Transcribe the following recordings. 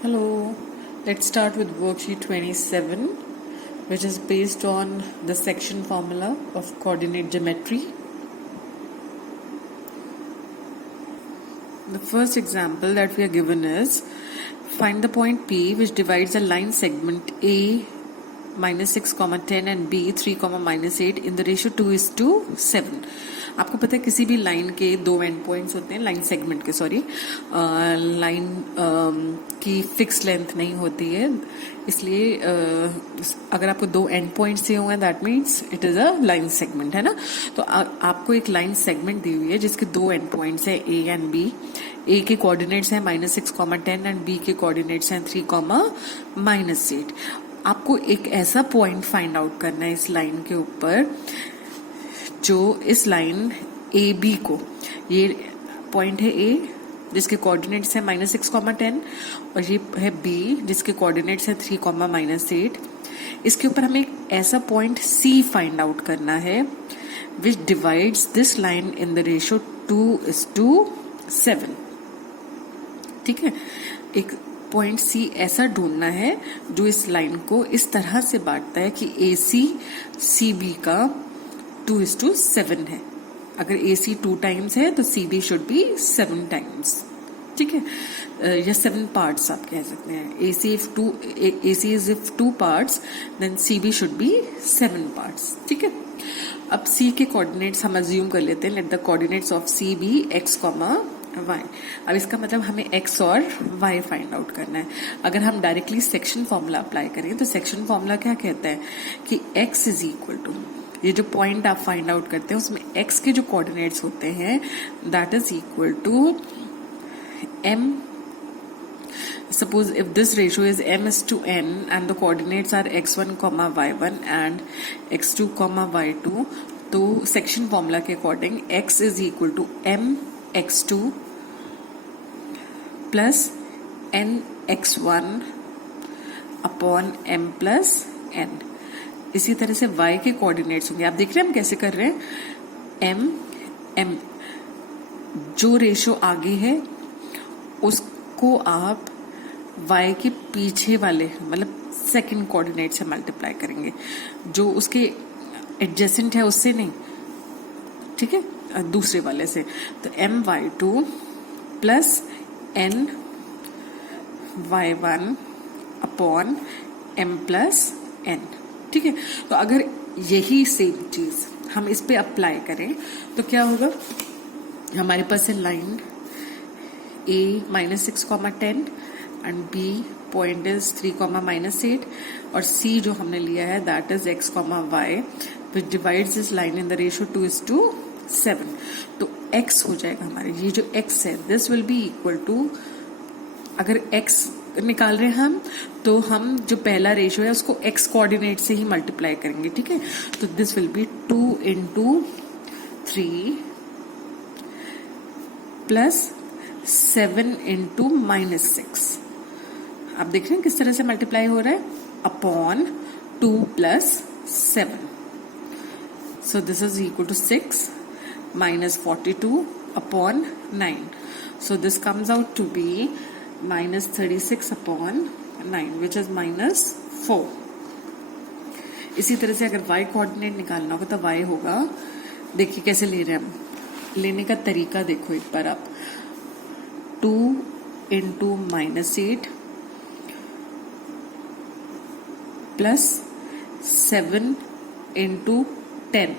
Hello, let's start with worksheet 27, which is based on the section formula of coordinate geometry. The first example that we are given is find the point P which divides a line segment A minus 6, 10 and B 3, minus 8 in the ratio 2:7. आपको पता है किसी भी line के दो and points होते हैं, line segment के लाइन की फिक्स लेंथ नहीं होती है, इसलिए अगर आपको दो एंड पॉइंट्स दिए हुए हैं that means it is a line segment, है ना। तो आपको एक लाइन सेगमेंट दी हुई है जिसके दो एंड पॉइंट्स है ए एंड बी। ए के कोऑर्डिनेट्स हैं -6, 10 एंड बी के कोऑर्डिनेट्स हैं 3, -8। आपको एक ऐसा पॉइंट फाइंड आउट करना है इस लाइन के ऊपर जो इस लाइन ए बी को, ये पॉइंट है ए जिसके कोऑर्डिनेट्स है -6, 10 और ये है बी जिसके कोऑर्डिनेट्स है 3, -8। इसके ऊपर हमें एक ऐसा पॉइंट सी फाइंड आउट करना है विच divides this line in the ratio 2:7। ठीक है, एक पॉइंट सी ऐसा ढूंढना है जो इस लाइन को इस तरह से बांटता है कि ए सी बी का 2:7 है। अगर ए सी 2 टाइम्स है तो C B should be 7 times. ठीक है, या 7 पार्ट्स आप कह सकते हैं। A C is if 2 parts then C B should be 7 parts. ठीक है, अब सी के कोऑर्डिनेट्स हम अज्यूम कर लेते हैं। Let the coordinates of C B x, y। अब इसका मतलब हमें x और y फाइंड आउट करना है। अगर हम डायरेक्टली सेक्शन फॉर्मूला अप्लाई करें तो सेक्शन फॉर्मूला क्या कहता है कि x इज इक्वल टू, ये जो पॉइंट आप फाइंड आउट करते हैं उसमें x के जो कोऑर्डिनेट्स होते हैं that is equal to m। Suppose if this ratio is m:n and the coordinates are x1, y1 and x2, y2, तो सेक्शन फॉर्मूला के according x is equal to m x2 plus n x1 upon m plus n। इसी तरह से y के coordinates होंगे। आप देख रहे हैं हम कैसे कर रहे हैं, m जो रेशो आगे है उसको आप y के पीछे वाले मतलब सेकंड कोऑर्डिनेट से मल्टीप्लाई करेंगे, जो उसके एडजेसेंट है उससे नहीं। ठीक है, दूसरे वाले से। तो my2 plus n y1 upon m plus n। ठीक है, तो अगर यही सेम चीज हम इस पे अप्लाई करें तो क्या होगा, हमारे पास है line a -6, 10 and b point is 3, -8 और c जो हमने लिया है that is x, y which divides this line in the ratio 2:7। तो x हो जाएगा हमारे, ये जो x है this will be equal to, अगर x निकाल रहे हैं हम तो हम जो पहला रेशियो है उसको x कोऑर्डिनेट से ही मल्टीप्लाई करेंगे। ठीक है, तो दिस विल बी 2 × 3 प्लस 7 × -6। आप देख रहे हैं किस तरह से मल्टीप्लाई हो रहा है, upon 2 + 7। So this is equal to 6 -42 upon 9। So this comes out to be -36 upon 9 which is -4। इसी तरह से अगर y कोऑर्डिनेट निकालना होगा तो y होगा, देखिए कैसे ले रहे हैं हम, लेने का तरीका देखो एक बार आप, 2 × -8 plus 7 × 10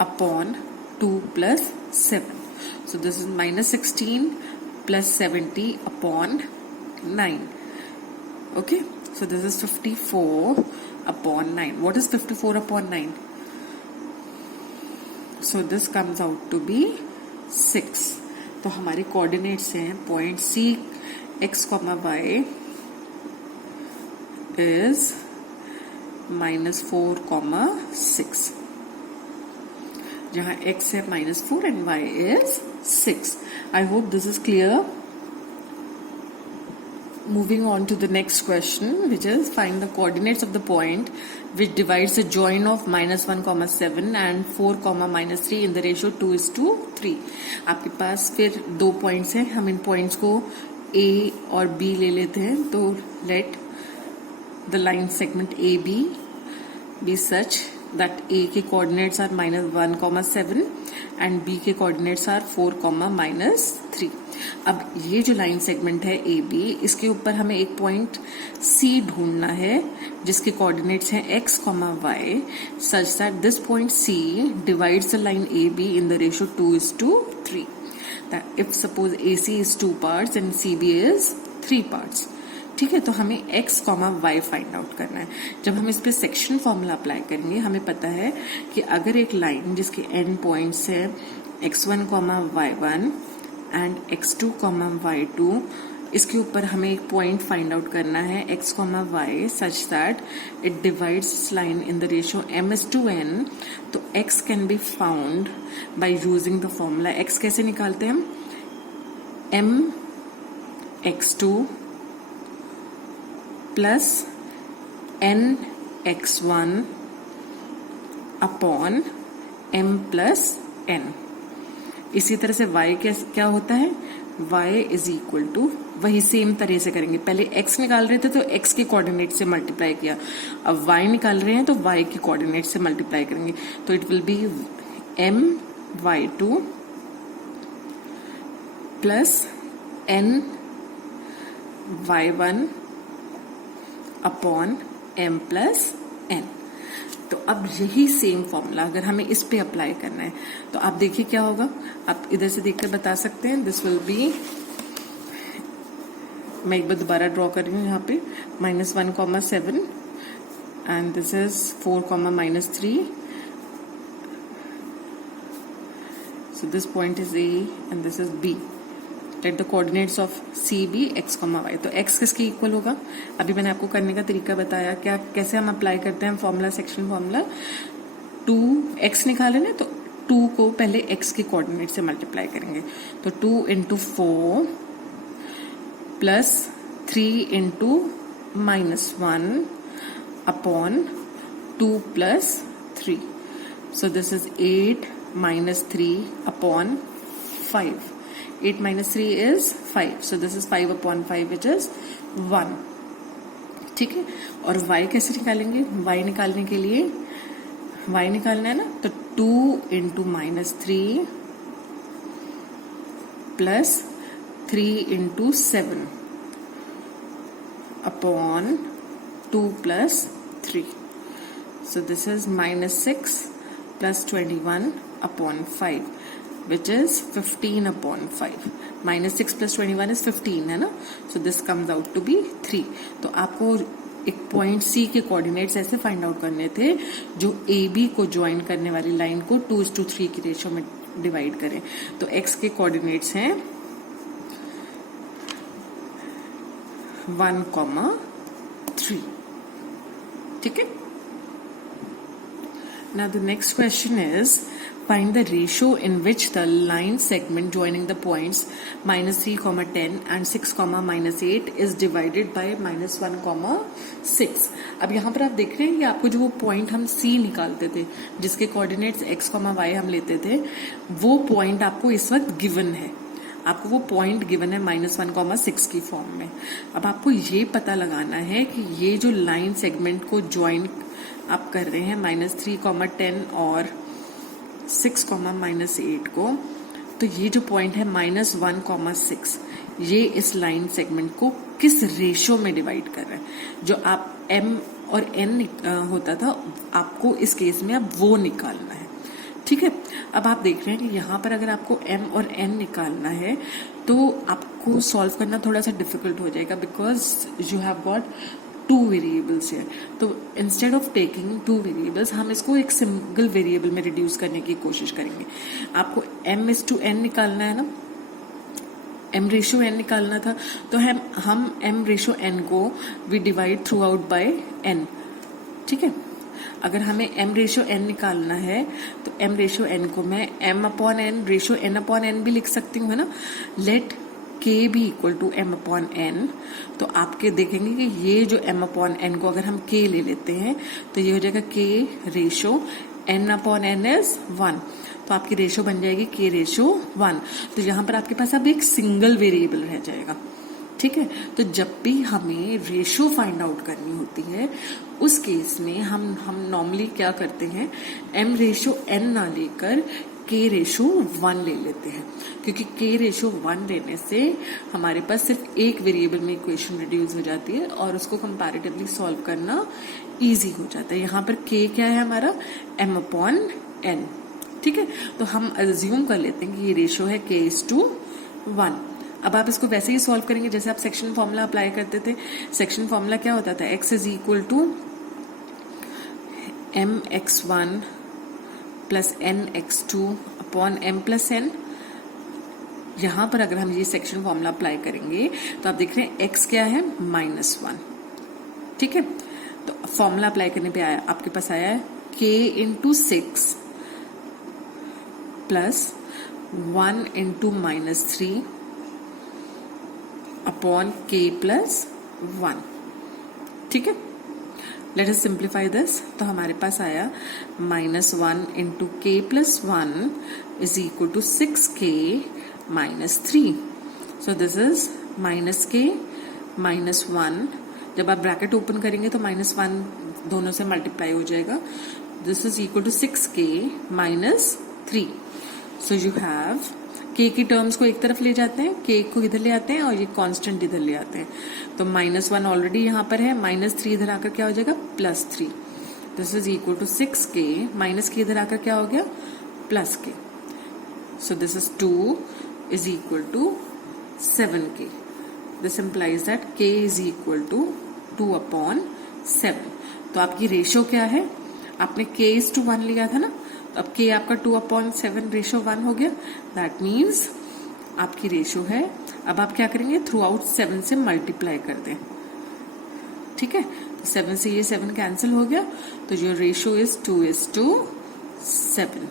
upon 2 + 7। So this is -16 plus 70 upon 9. Okay, so this is 54 upon 9. What is 54 upon 9? So this comes out to be 6. तो हमारे कोऑर्डिनेट्स हैं point C x, y is -4, 6, जहां x है -4 and y is 6. I hope this is clear. Moving on to the next question, which is find the coordinates of the point which divides the join of -1, 7 and 4, -3 in the ratio 2:3. आपके पास फिर दो points हैं, हम इन points को ए और B ले लेते हैं, तो let the line segment A B such that A के कोऑर्डिनेट्स आर -1,7 एंड बी के कोऑर्डिनेट्स आर 4,-3। अब ये जो लाइन सेगमेंट है ए बी, इसके ऊपर हमें एक पॉइंट सी ढूंढना है जिसके कोऑर्डिनेट्स हैं x, y such that this point C divides the line A B in the ratio 2:3। that if suppose AC is 2 parts and CB is 3 parts, ठीक है। तो हमें x, y फाइंड आउट करना है। जब हम इस पे सेक्शन फॉर्मूला अप्लाई करेंगे, हमें पता है कि अगर एक लाइन जिसके एंड पॉइंट्स है x1, y1 and x2, y2, इसके ऊपर हमें एक पॉइंट फाइंड आउट करना है x, y such that it divides this line in the ratio m:n। तो x can be found by using the formula. x कैसे निकालते हैं हम? m(x2) plus n(x1) upon m+n। इसी तरह से y क्या होता है? y इज इक्वल टू, वही सेम तरह से करेंगे। पहले x निकाल रहे थे तो x के कोऑर्डिनेट से मल्टीप्लाई किया, अब y निकाल रहे हैं तो y के कोऑर्डिनेट से मल्टीप्लाई करेंगे। तो it will be my2 plus ny1 upon m+n। तो अब यही सेम फॉर्मूला अगर हमें इस पे अप्लाई करना है तो आप देखिए क्या होगा। आप इधर से देखकर बता सकते हैं। दिस विल बी, मैं एक बार दोबारा ड्रॉ कर रही हूँ यहाँ पे, -1,7 and this is 4,-3। So this point is A and this is B। Late the coordinates of CB x, y। तो x किसके इक्वल होगा? अभी मैंने आपको करने का तरीका बताया। क्या, कैसे हम अप्लाई करते हैं फॉर्मूला, सेक्शन फॉर्मूला। 2x निकाले ना, तो 2 को पहले x के कोऑर्डिनेट से मल्टीप्लाई करेंगे। तो 2 × 4 plus 3 × -1 upon 2 + 3। So this is 8 - 3 upon 5। 8 - 3 is 5. So this is 5/5 which is 1. ठीक है। और y कैसे निकालेंगे? y निकालने के लिए y निकालना है ना, तो 2 × -3 plus 3 × 7 upon 2 + 3। So this is -6 + 21 upon 5 which is 15/5. -6 + 21 is 15 है ना। So this comes out to be 3. तो आपको एक पॉइंट C के कोऑर्डिनेट्स ऐसे फाइंड आउट करने थे जो AB को ज्वाइन करने वाली लाइन को 2:3 की रेशियो में डिवाइड करें। तो x के कोऑर्डिनेट्स हैं 1,3। ठीक है। Now the next question is, find the ratio in which the line segment joining the points -3, 10 and 6, -8 is divided by -1, 6। अब यहाँ पर आप देख रहे हैं कि आपको जो वो पॉइंट हम C निकालते थे जिसके कोऑर्डिनेट्स x, y हम लेते थे, वो पॉइंट आपको इस वक्त गिवन है। आपको वो पॉइंट गिवन है -1, 6 की फॉर्म में। अब आपको ये पता लगाना है कि ये जो लाइन सेगमेंट को ज्वाइन आप कर रहे हैं -3, 10 और 6, -8 को, तो ये जो पॉइंट है -1, 6, ये इस लाइन सेगमेंट को किस रेशियो में डिवाइड कर रहे हैं। जो आप m और n होता था, आपको इस केस में अब वो निकालना है। ठीक है। अब आप देख रहे हैं कि यहाँ पर अगर आपको m और n निकालना है तो आपको सॉल्व करना थोड़ा सा डिफिकल्ट हो जाएगा, because you have got 2 variables है। तो इंस्टेड ऑफ टेकिंग 2 वेरिएबल्स, हम इसको एक सिंगल वेरिएबल में रिड्यूस करने की कोशिश करेंगे। आपको m/n निकालना है ना, m/n निकालना था, तो हम m/n को we divide throughout by n। ठीक है। अगर हमें m/n निकालना है तो m/n को मैं m/n रेशियो n/n भी लिख सकती हूँ, है ना। लेट k भी इक्वल टू m/n। तो आपके देखेंगे कि ये जो m/n को अगर हम k ले लेते हैं तो ये हो जाएगा k रेशियो n/n इज 1। तो आपकी रेशियो बन जाएगी k रेशियो 1। तो यहाँ पर आपके पास अब एक सिंगल वेरिएबल रह जाएगा। ठीक है। तो जब भी हमें रेशो फाइंड आउट करनी होती है उस केस में हम नॉर्मली क्या करते हैं, m रेशो n ना लेकर k रेशो 1 ले लेते हैं, क्योंकि k रेशो 1 लेने से हमारे पास सिर्फ एक वेरिएबल में इक्वेशन रिड्यूस हो जाती है और उसको कंपैरेटिवली सॉल्व करना इजी हो जाता है। यहाँ पर k क्या है हमारा, m/n, ठीक है। तो हम अज्यूम कर लेते हैं कि ये रेशो है k:1। अब आप इसको वैसे ही सॉल्व करेंगे जैसे आप सेक्शन फॉर्मूला अप्लाई करते थे। सेक्शन फॉर्मूला क्या होता था, x is equal to mx1 plus nx2 upon m plus n। यहां पर अगर हम ये सेक्शन फॉर्मूला अप्लाई करेंगे तो आप देख रहे हैं x क्या है, -1, ठीक है। तो फॉर्मूला अप्लाई करने पे आया, आपके पास आया है k into 6 plus 1 into -3 upon k plus 1, ठीक है। Let us simplify this. तो हमारे पास आया -1 into k plus 1 is equal to 6k -3। So this is -k -1। जब आप ब्रैकेट ओपन करेंगे तो -1 दोनों से मल्टीप्लाई हो जाएगा। This is equal to 6k -3। So you have k की टर्म्स को एक तरफ ले जाते हैं, k को इधर ले आते हैं और ये कांस्टेंट इधर ले आते हैं। तो -1 ऑलरेडी यहां पर है, -3 इधर आकर क्या हो जाएगा, +3। This is equal to 6k, -k इधर आकर क्या हो गया, +k। So this is 2 is equal to 7k। This implies that k is equal to 2/7। तो आपकी रेशो क्या है, आपने k:1 लिया था ना, अब k आपका 2/7 रेशो 1 हो गया। दैट मीन्स आपकी रेशो है, अब आप क्या करेंगे, थ्रू आउट 7 से मल्टीप्लाई कर दें, ठीक है। तो 7 से ये 7 कैंसिल हो गया, तो जो रेशो इज 2:7।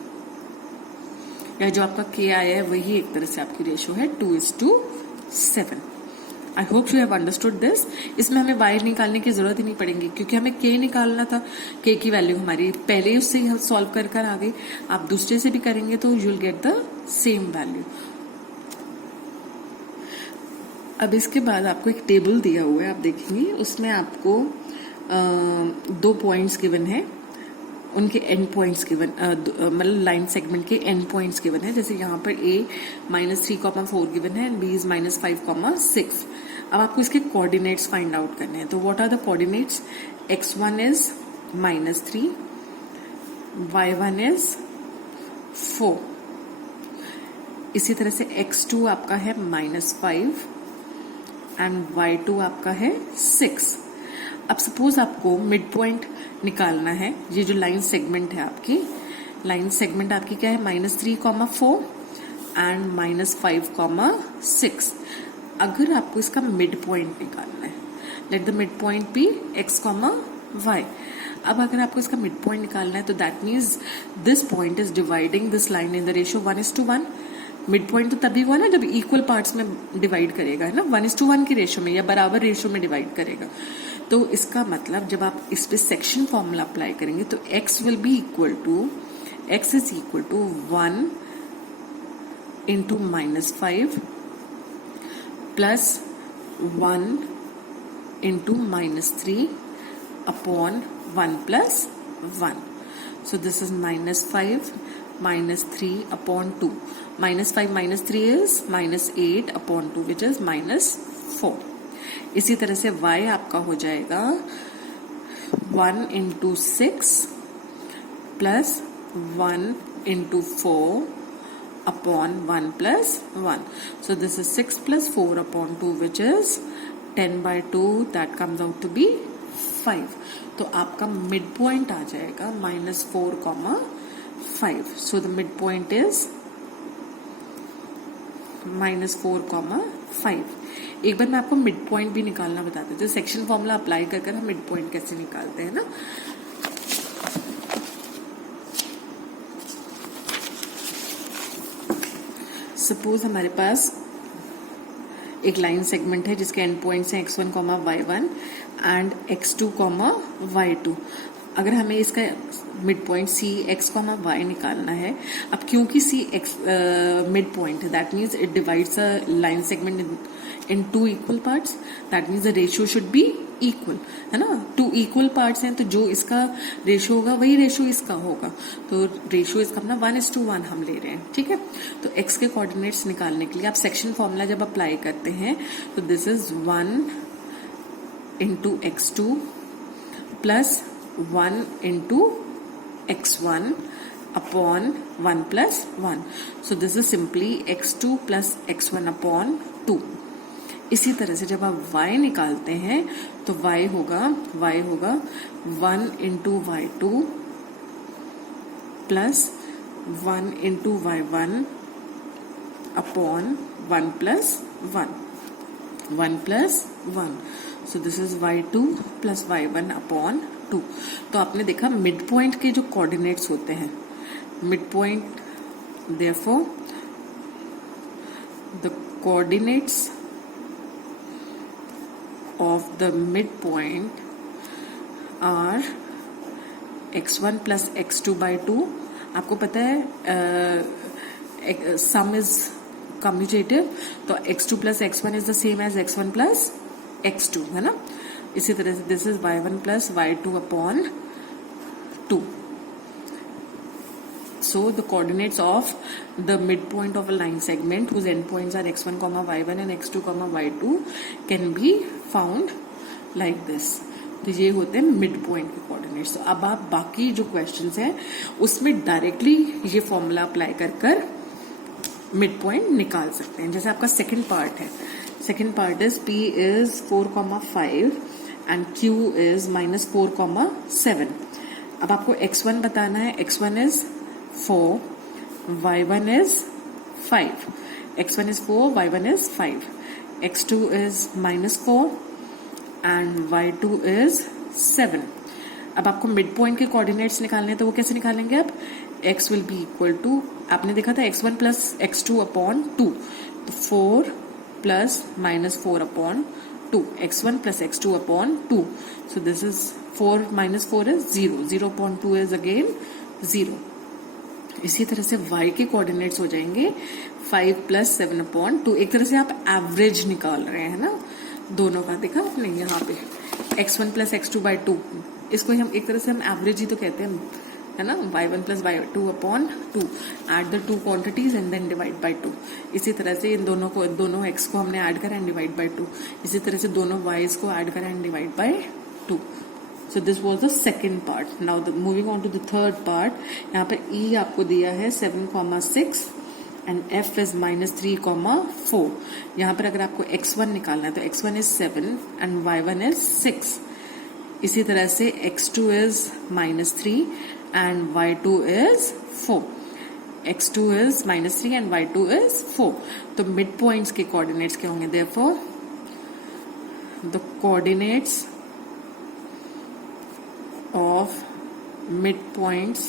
या जो आपका k आया है वही एक तरह से आपकी रेशो है 2:7। I hope you have understood this. इसमें हमें y निकालने की जरूरत ही नहीं पड़ेगी क्योंकि हमें k निकालना था। k की वैल्यू हमारी पहले उससे हम सॉल्व कर आ गई। आप दूसरे से भी करेंगे तो you will get the same value. अब इसके बाद आपको एक टेबल दिया हुआ है, आप देखेंगे उसमें आपको 2 पॉइंट्स गिवन है, उनके एंड पॉइंट्स गिवन, मतलब लाइन सेगमेंट के एंड पॉइंट्स गिवन है। जैसे यहाँ पर a -3,4 गिवन है एंड b इज -5,6। अब आपको इसके कोऑर्डिनेट्स फाइंड आउट करने हैं। तो what are the coordinates, x1 is -3, y1 is 4, इसी तरह से x2 आपका है -5 एंड y2 आपका है 6। अब सपोज आपको मिड पॉइंट निकालना है, ये जो लाइन सेगमेंट है आपकी, लाइन सेगमेंट आपकी क्या है, -3,4 एंड -5,6। अगर आपको इसका मिड पॉइंट निकालना है, let the mid point be x, y। अब अगर आपको इसका मिड पॉइंट निकालना है तो that means this point is dividing this line in the ratio 1:1। Mid point तो तभी हुआ ना जब इक्वल पार्ट्स में डिवाइड करेगा, है ना, 1:1 की रेशो में या बराबर रेशो में डिवाइड करेगा। तो इसका मतलब जब आप इस पे सेक्शन फॉर्मूला अप्लाई करेंगे तो x will be equal to, x is equal to 1 into -5 plus 1 into -3 upon 1 plus 1। So this is -5 -3 upon 2। -5 -3 is -8 upon 2 which is -4। इसी तरह से y आपका हो जाएगा 1 into 6 plus 1 into 4 upon 1 plus 1। So this is 6 plus 4 upon 2 which is 10/2। That comes out to be 5। तो आपका mid point आ जाएगा -4,5। So the mid point is -4,5। एक बार मैं आपको मिड पॉइंट भी निकालना बताती हूँ। तो सेक्शन फॉर्मूला अप्लाई कर हम मिड पॉइंट कैसे निकालते हैं ना। सपोज हमारे पास एक लाइन सेगमेंट है जिसके एंड पॉइंट्स हैं x1, y1 and x2, y2। अगर हमें इसका mid point C X comma Y निकालना है, अब क्योंकि सी एक्स मिड पॉइंट है, that means it divides a line segment in two equal parts, that means the ratio should be equal, है ना। टू इक्वल पार्ट्स हैं तो जो इसका रेशियो होगा वही रेशियो इसका होगा, तो रेशियो इसका अपना 1:1 हम ले रहे हैं, ठीक है। तो x के कोऑर्डिनेट्स निकालने के लिए आप सेक्शन फॉर्मूला जब अप्लाई करते हैं तो this is 1 into x2 plus 1 into x1 upon 1 plus 1. So this is simply x2 plus x1 upon 2. इसी तरह से जब आप y निकालते हैं तो y होगा 1 into y2 plus 1 into y1 upon 1 plus 1. 1 plus 1. So this is y2 plus y1 upon 2. तो आपने देखा मिड पॉइंट के जो कोऑर्डिनेट्स होते हैं, mid point, therefore the coordinates of the midpoint are x1 plus x2 by 2. आपको पता है सम इज कम्यूटेटिव, तो x2 plus x1 is the same as x1 plus x2, है ना। इसी तरह से this is y1 plus y2 upon 2. So the coordinates of the midpoint of a line segment whose endpoints are x1, y1 and x2, y2 can be found like this. तो ये होते हैं mid point के coordinates. तो अब आप बाकी जो क्वेश्चंस हैं उसमें डायरेक्टली ये फॉर्मूला अप्लाई कर मिड पॉइंट निकाल सकते हैं। जैसे आपका सेकंड पार्ट है, second part is p is 4,5 and q is -4,7. अब आपको x1 बताना है, x1 is 4, y1 is 5. x1 is 4, y1 is 5. x2 is -4 and y2 is 7. अब आपको मिड पॉइंट के कोऑर्डिनेट्स निकालने हैं, तो वो कैसे निकालेंगे आप? x will be equal to, आपने देखा था x1 plus x2 upon 2, तो 4 plus -4 upon 2, x1 plus x2 upon 2. So this is 4 minus 4 is 0. 0 upon 2 is again 0. इसी तरह से y के कोऑर्डिनेट्स हो जाएंगे 5 plus 7 upon 2. एक तरह से आप एवरेज निकाल रहे हैं ना दोनों का, देखा आपने यहाँ पे x1 plus x2 by 2, इसको हम एक तरह से हम एवरेज ही तो कहते हैं, है ना। y1 plus y2 upon 2, add the two quantities and then divide by 2. इसी तरह से इन दोनों x को हमने ऐड करा एंड डिवाइड बाय 2. इसी तरह से दोनों y's को ऐड करा and divide by 2. So this was the second part. Now moving on to the third part. यहाँ पर E आपको दिया है 7,6 and F is -3,4. यहाँ पर अगर आपको x1 निकालना है तो x1 is 7 and y1 is 6. इसी तरह से x2 is -3 and y2 is 4. x2 is -3 and y2 is 4. तो मिड पॉइंट्स के कोऑर्डिनेट्स क्या होंगे? Therefore the coordinates of midpoints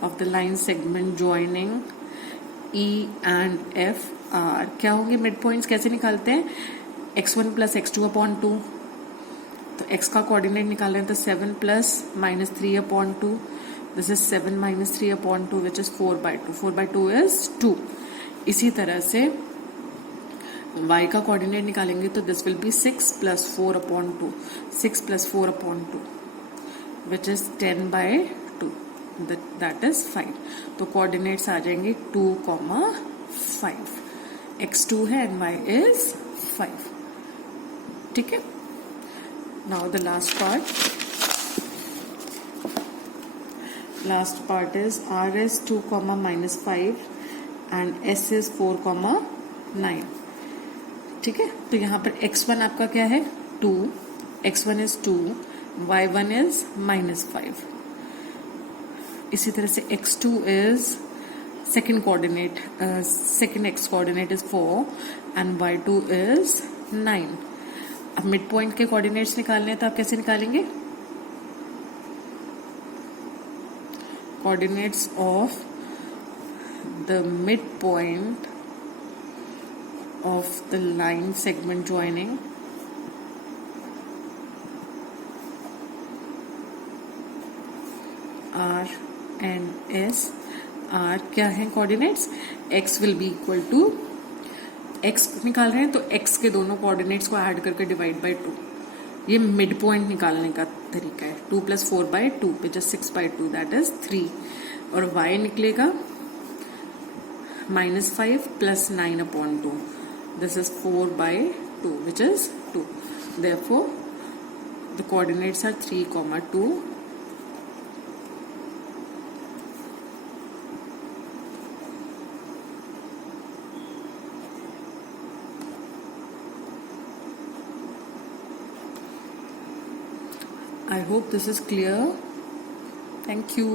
of the line segment joining E and F are, क्या होंगे mid points? कैसे निकालते हैं? x1 plus x2 upon 2, तो x का कोऑर्डिनेट निकाल रहे हैं तो 7 plus -3 upon 2. This is 7 minus 3 upon 2 which is 4/2. 4/2 is 2. इसी तरह से y का कोऑर्डिनेट निकालेंगे तो this will B 6 plus 4 upon 2. 6 plus 4 upon 2 which is 10/2. That is 5. तो कोऑर्डिनेट्स आ जाएंगे 2,5. x2 है एंड y is 5. ठीक है। Now the last part is r is 2, -5 and s is 4,9. ठीक है। तो यहाँ पर x1 आपका क्या है? 2. x1 is 2, y1 is -5. इसी तरह से x2 is second x coordinate is 4 and y2 is 9. अब मिड पॉइंट के कोऑर्डिनेट्स निकालने हैं तो आप कैसे निकालेंगे? Coordinates of the mid point of the line segment joining R and S. R क्या है coordinates? x will be equal to, x निकाल रहे हैं तो x के दोनों कोऑर्डिनेट्स को ऐड करके डिवाइड बाय 2. ये मिड पॉइंट निकालने का तरीका है. 2 + 4/2 विच इज 6/2, दैट इज 3. और y निकलेगा -5 + 9/2. This is 4/2 which is 2. Therefore, the coordinates are 3, 2. I hope this is clear. Thank you.